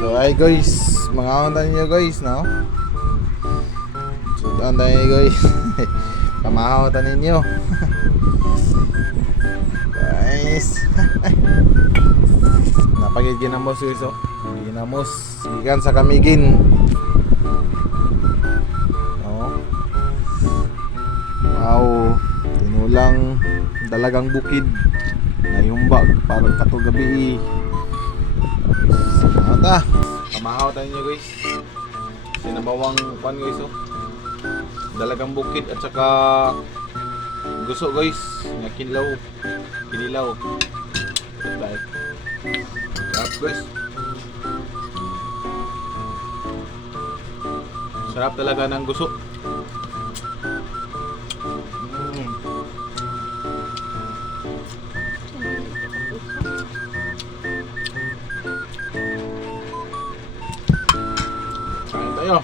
So ay guys, mga ontan niyo guys, no? So ontan niyo guys. Pamahaw ninyo. Guys. Napagid ginamos guys, oh. Ginamos gikan sa kamigin. No? Wow, tinulang dalagang bukid na yumbag para kato gabi. Ata, pamahaw tayo nyo guys. Sinabawang pan guys, oh. Dalagang bukid at saka guso guys. Nga kinlaw. Kinilaw. Like. Sarap guys. Sarap talaga ng guso. Kain tayo.